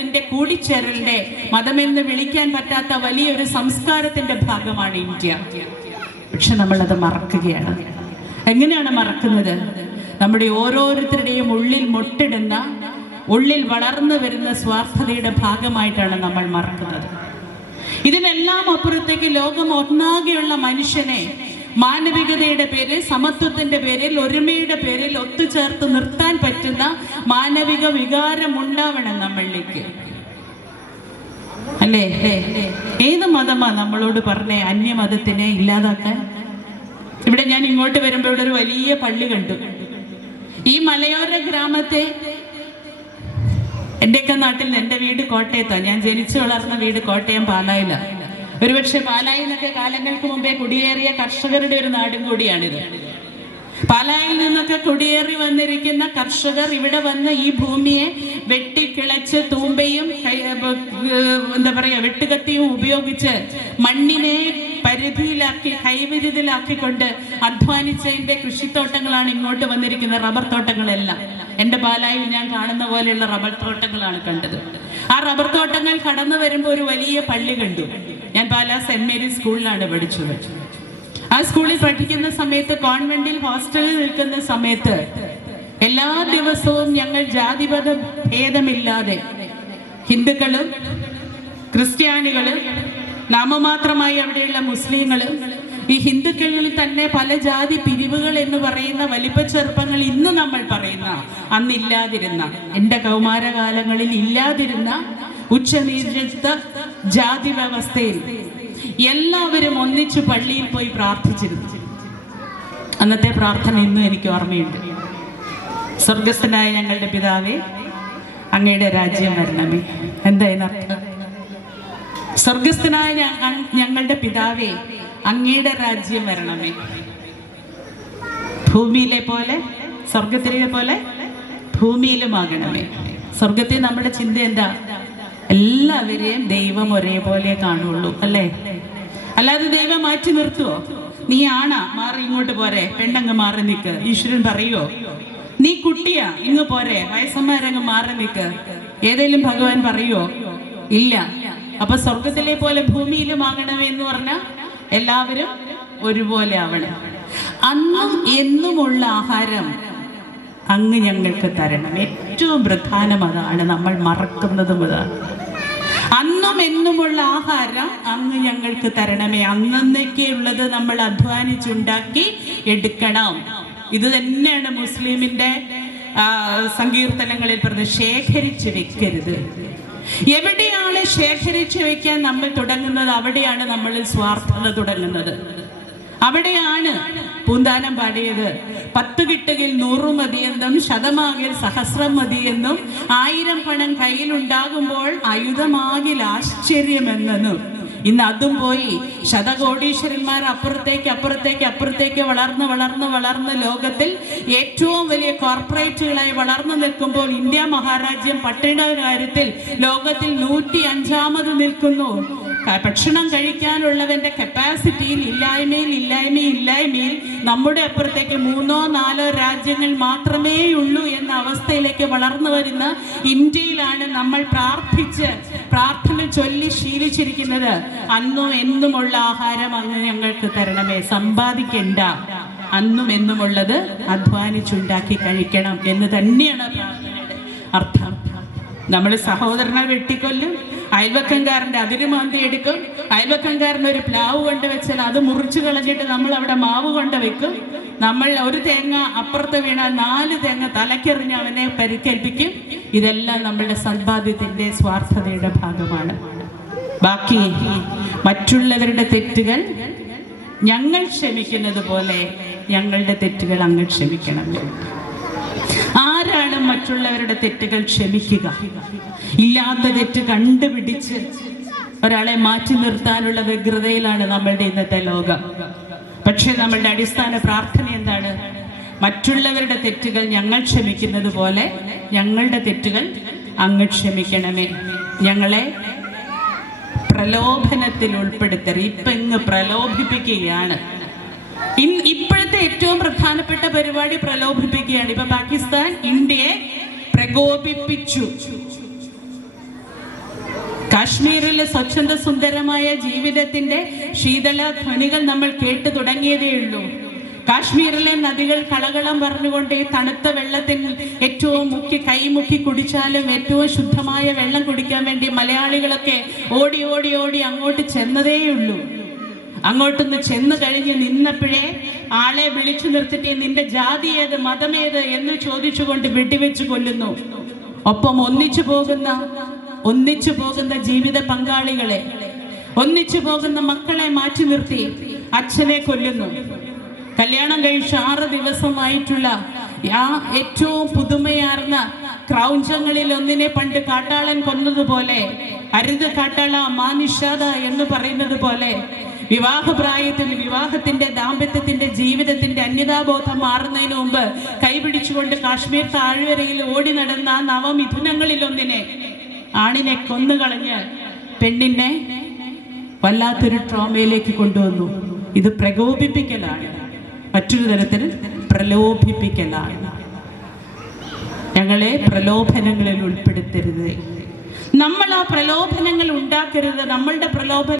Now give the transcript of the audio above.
ിന്റെ കൂടിച്ചേരലിന്റെ മതമെന്ന് വിളിക്കാൻ പറ്റാത്ത വലിയൊരു സംസ്കാരത്തിന്റെ ഭാഗമാണ് ഇന്ത്യ. പക്ഷെ നമ്മളത് മറക്കുകയാണ്. എങ്ങനെയാണ് മറക്കുന്നത്? നമ്മുടെ ഓരോരുത്തരുടെയും ഉള്ളിൽ മുട്ടിടുന്ന ഉള്ളിൽ വളർന്നു വരുന്ന സ്വാർത്ഥതയുടെ ഭാഗമായിട്ടാണ് നമ്മൾ മറക്കുന്നത്. ഇതിനെല്ലാം അപ്പുറത്തേക്ക് ലോകം ഒന്നാകെയുള്ള മനുഷ്യനെ മാനവികതയുടെ പേരിൽ സമത്വത്തിന്റെ പേരിൽ ഒരുമയുടെ പേരിൽ ഒത്തുചേർത്ത് നിർത്താൻ പറ്റുന്ന മാനവിക വികാരം ഉണ്ടാവണം നമ്മളിലേക്ക് അല്ലേ? ഏത് മതമാ നമ്മളോട് പറഞ്ഞേ അന്യമതത്തിനെ ഇല്ലാതാക്കാൻ? ഇവിടെ ഞാൻ ഇങ്ങോട്ട് വരുമ്പോൾ ഇവിടെ ഒരു വലിയ പള്ളി കണ്ടു. ഈ മലയോര ഗ്രാമത്തെ എന്റെയൊക്കെ നാട്ടിൽ എന്റെ വീട് കോട്ടയത്താണ് ഞാൻ ജനിച്ചു വളർന്ന വീട് കോട്ടയം പാലായില. ഒരുപക്ഷെ പാലായി എന്നൊക്കെ കാലങ്ങൾക്ക് മുമ്പേ കുടിയേറിയ കർഷകരുടെ ഒരു നാടും കൂടിയാണിത്. പാലായിൽ നിന്നൊക്കെ കുടിയേറി വന്നിരിക്കുന്ന കർഷകർ ഇവിടെ വന്ന് ഈ ഭൂമിയെ വെട്ടിക്കിളച്ച് തൂമ്പയും എന്താ പറയാ വെട്ടുകത്തിയും ഉപയോഗിച്ച് മണ്ണിനെ പരിധിയിലാക്കി കൈവിരുതിലാക്കിക്കൊണ്ട് അധ്വാനിച്ചതിന്റെ കൃഷിത്തോട്ടങ്ങളാണ് ഇങ്ങോട്ട് വന്നിരിക്കുന്ന റബ്ബർ തോട്ടങ്ങളെല്ലാം. എന്റെ പാലായിൽ ഞാൻ കാണുന്ന പോലെയുള്ള റബ്ബർ തോട്ടങ്ങളാണ് കണ്ടത്. ആ റബ്ബർ തോട്ടങ്ങൾ കടന്നു വരുമ്പോൾ ഒരു വലിയ പള്ളി കണ്ടു. ഞാൻ പാലാ സെന്റ് മേരീസ് സ്കൂളിലാണ് പഠിച്ചത്. ആ സ്കൂളിൽ പഠിക്കുന്ന സമയത്ത് കോൺവെന്റിൽ ഹോസ്റ്റലിൽ നിൽക്കുന്ന സമയത്ത് എല്ലാ ദിവസവും ഞങ്ങൾ ജാതിപത ഭേദമില്ലാതെ ഹിന്ദുക്കളും ക്രിസ്ത്യാനികളും നാമമാത്രമായി അവിടെയുള്ള മുസ്ലിങ്ങളും ഈ ഹിന്ദുക്കളിൽ തന്നെ പല ജാതി പിരിവുകൾ എന്ന് പറയുന്ന വലിപ്പ ചെറുപ്പങ്ങൾ ഇന്ന് നമ്മൾ പറയുന്ന അന്നില്ലാതിരുന്ന എന്റെ കൗമാരകാലങ്ങളിൽ ഇല്ലാതിരുന്ന ഉച്ചനീചിത ജാതി വ്യവസ്ഥയിൽ എല്ലാവരും ഒന്നിച്ചു പള്ളിയിൽ പോയി പ്രാർത്ഥിച്ചിരുന്നു. അന്നത്തെ പ്രാർത്ഥന ഇന്നും എനിക്ക് ഓർമ്മയുണ്ട്. സ്വർഗസ്ഥനായ ഞങ്ങളുടെ പിതാവേ അങ്ങയുടെ രാജ്യം വരണമേ. എന്താ അർത്ഥം സ്വർഗസ്ഥനായ ഞങ്ങളുടെ പിതാവേ അങ്ങയുടെ രാജ്യം വരണമേ. ഭൂമിയിലെ പോലെ സ്വർഗത്തിലെ പോലെ ഭൂമിയിലുമാകണമേ. സ്വർഗത്തെ നമ്മുടെ ചിന്ത എന്താ? എല്ലാവരെയും ദൈവം ഒരേപോലെ കാണുള്ളൂ അല്ലേ? അല്ലാതെ ദൈവം മാറ്റി നിർത്തുവോ? നീ ആണാ മാറി ഇങ്ങോട്ട് പോരെ. പെണ്ണങ്ങ് മാറി നിൽക്ക് ഈശ്വരൻ പറയുവോ? നീ കുട്ടിയാ ഇങ്ങ് പോരെ. വയസ്സന്മാരങ്ങ് മാറി നിൽക്ക് ഏതെങ്കിലും ഭഗവാൻ പറയുവോ? ഇല്ല. അപ്പൊ സ്വർഗത്തിലെ പോലെ ഭൂമിയിലും ആകണമേ എന്ന് പറഞ്ഞാൽ എല്ലാവരും ഒരുപോലെ ആവണം. അന്നും എന്നുമുള്ള ആഹാരം അങ്ങ് ഞങ്ങൾക്ക് തരണം. ഏറ്റവും പ്രധാനം അതാണ്. നമ്മൾ മറക്കുന്നതും അതാണ് എന്നുമുള്ള ആഹാരം അങ്ങ് ഞങ്ങൾക്ക് തരണമേ. അന്നേക്കുള്ളത് നമ്മൾ അധ്വാനിച്ചുണ്ടാക്കി എടുക്കണം. ഇത് തന്നെയാണ് മുസ്ലിമിന്റെ സങ്കീർത്തനങ്ങളിൽ പറഞ്ഞത് ശേഖരിച്ച് വെക്കരുത്. എവിടെയാണ് ശേഖരിച്ച് വെക്കാൻ നമ്മൾ തുടങ്ങുന്നത്? അവിടെയാണ് നമ്മളിൽ സ്വാർത്ഥത തുടങ്ങുന്നത്. അവിടെയാണ് പൂന്താനം പാടിയത്. പത്ത് കിട്ടുകിൽ നൂറു മതിയെന്നും ശതമാകിൽ സഹസ്രം മതിയെന്നും ആയിരം പണം കയ്യിലുണ്ടാകുമ്പോൾ ആയുധമാകിൽ ആശ്ചര്യമെന്നെന്നും. ഇന്ന് അതും പോയി. ശതകോടീശ്വരന്മാർ അപ്പുറത്തേക്ക് അപ്പുറത്തേക്ക് അപ്പുറത്തേക്ക് വളർന്ന് വളർന്ന് വളർന്ന് ലോകത്തിൽ ഏറ്റവും വലിയ കോർപ്പറേറ്റുകളായി വളർന്നു നിൽക്കുമ്പോൾ ഇന്ത്യ മഹാരാജ്യം പട്ടിണ കാര്യത്തിൽ ലോകത്തിൽ നൂറ്റി അഞ്ചാമത് നിൽക്കുന്നു. ഭക്ഷണം കഴിക്കാനുള്ളവന്റെ കപ്പാസിറ്റിയിൽ ഇല്ലായ്മയിൽ ഇല്ലായ്മയിൽ ഇല്ലായ്മയിൽ നമ്മുടെ അപ്പുറത്തേക്ക് മൂന്നോ നാലോ രാജ്യങ്ങൾ മാത്രമേ ഉള്ളൂ എന്ന അവസ്ഥയിലേക്ക് വളർന്നു വരുന്ന ഇന്ത്യയിലാണ് നമ്മൾ പ്രാർത്ഥിച്ച് പ്രാർത്ഥന ചൊല്ലി ശീലിച്ചിരിക്കുന്നത്. അന്നും എന്നുമുള്ള ആഹാരം അങ്ങ് ഞങ്ങൾക്ക് തരണമേ. സമ്പാദിക്കണ്ട. അന്നും എന്നുമുള്ളത് അധ്വാനിച്ചുണ്ടാക്കി കഴിക്കണം എന്ന് തന്നെയാണ് അർത്ഥം. നമ്മൾ സഹോദരനെ വെട്ടിക്കൊല്ലും അയൽവക്കംകാരന്റെ അതിര് മാന്തി എടുക്കും. അയൽവക്കംകാരൻ ഒരു പ്ലാവ് കൊണ്ട് വെച്ചാൽ അത് മുറിച്ചു കളഞ്ഞിട്ട് നമ്മൾ അവിടെ മാവ് കൊണ്ട് വെക്കും. നമ്മൾ ഒരു തേങ്ങ അപ്പുറത്ത് വീണാൽ നാല് തേങ്ങ തലക്കെറിഞ്ഞ് അവനെ പരിക്കേൽപ്പിക്കും. ഇതെല്ലാം നമ്മളുടെ സമ്പാദ്യത്തിന്റെ സ്വാർത്ഥതയുടെ ഭാഗമാണ്. ബാക്കി മറ്റുള്ളവരുടെ തെറ്റുകൾ ഞങ്ങൾ ക്ഷമിക്കുന്നത് പോലെ ഞങ്ങളുടെ തെറ്റുകൾ അങ്ങ് ക്ഷമിക്കണം. ആരാണ് മറ്റുള്ളവരുടെ തെറ്റുകൾ ക്ഷമിക്കുക. ഇല്ലാത്ത തെറ്റ് കണ്ടുപിടിച്ച് ഒരാളെ മാറ്റി നിർത്താനുള്ള വ്യഗ്രതയിലാണ് നമ്മളുടെ ഇന്നത്തെ ലോകം. പക്ഷേ നമ്മളുടെ അടിസ്ഥാന പ്രാർത്ഥന എന്താണ്? മറ്റുള്ളവരുടെ തെറ്റുകൾ ഞങ്ങൾ ക്ഷമിക്കുന്നത് പോലെ ഞങ്ങളുടെ തെറ്റുകൾ അങ്ങ് ക്ഷമിക്കണമേ. ഞങ്ങളെ പ്രലോഭനത്തിൽ ഉൾപ്പെടുത്തരുത്. ഇപ്പൊ ഇങ്ങ് പ്രലോഭിപ്പിക്കുകയാണ്. ഇപ്പോഴത്തെ ഏറ്റവും പ്രധാനപ്പെട്ട പരിപാടി പ്രലോഭിപ്പിക്കുകയാണ്. ഇപ്പൊ പാകിസ്ഥാൻ ഇന്ത്യയെ പ്രകോപിപ്പിച്ചു. കാശ്മീരിലെ സ്വച്ഛന്ദ സുന്ദരമായ ജീവിതത്തിന്റെ ശീതള ധ്വനികൾ നമ്മൾ കേട്ടു തുടങ്ങിയതേ ഉള്ളൂ. കാശ്മീരിലെ നദികൾ കളകളം പറഞ്ഞുകൊണ്ട് ഈ തണുത്ത വെള്ളത്തിൽ ഏറ്റവും മുക്കി കൈമുക്കി കുടിച്ചാലും ഏറ്റവും ശുദ്ധമായ വെള്ളം കുടിക്കാൻ വേണ്ടി മലയാളികളൊക്കെ ഓടി ഓടി ഓടി അങ്ങോട്ട് ചെന്നതേയുള്ളൂ അങ്ങോട്ടൊന്ന് ചെന്ന് കഴിഞ്ഞ് നിന്നപ്പോഴേ ആളെ വിളിച്ചു നിർത്തിട്ട് നിന്റെ ജാതി ഏത് മതമേത് എന്ന് ചോദിച്ചുകൊണ്ട് വെടിവെച്ച് കൊല്ലുന്നു. ഒപ്പം ഒന്നിച്ചു പോകുന്ന ഒന്നിച്ചു പോകുന്ന ജീവിത പങ്കാളികളെ ഒന്നിച്ചു പോകുന്ന മക്കളെ മാറ്റി നിർത്തി അച്ഛനെ കൊല്ലുന്നു. കല്യാണം കഴിച്ച് ആറ് ദിവസമായിട്ടുള്ള ആ ഏറ്റവും പുതുമയാർന്ന ക്രൗഞ്ചങ്ങളിൽ ഒന്നിനെ പണ്ട് കാട്ടാളൻ കൊന്നതുപോലെ അരുത് കാട്ടാള മാനിഷാദ എന്ന് പറയുന്നത് പോലെ വിവാഹപ്രായത്തിൽ വിവാഹത്തിന്റെ ദാമ്പത്യത്തിന്റെ ജീവിതത്തിന്റെ അന്യതാബോധം മാറുന്നതിന് മുമ്പ് കൈപിടിച്ചുകൊണ്ട് കാശ്മീർ താഴ്വരയിൽ ഓടി നടന്ന നവമിഥുനങ്ങളിലൊന്നിനെ ആണിനെ കൊന്നുകളഞ്ഞ് പെണ്ണിനെ വല്ലാത്തൊരു ട്രോമയിലേക്ക് കൊണ്ടുവന്നു. ഇത് പ്രകോപിപ്പിക്കലാണ്. മറ്റൊരു തരത്തിൽ പ്രലോഭിപ്പിക്കലാണ്. ഞങ്ങളെ പ്രലോഭനങ്ങളിൽ ഉൾപ്പെടുത്തരുത്. നമ്മൾ ആ പ്രലോഭനങ്ങൾ ഉണ്ടാക്കരുത്. നമ്മളുടെ പ്രലോഭനം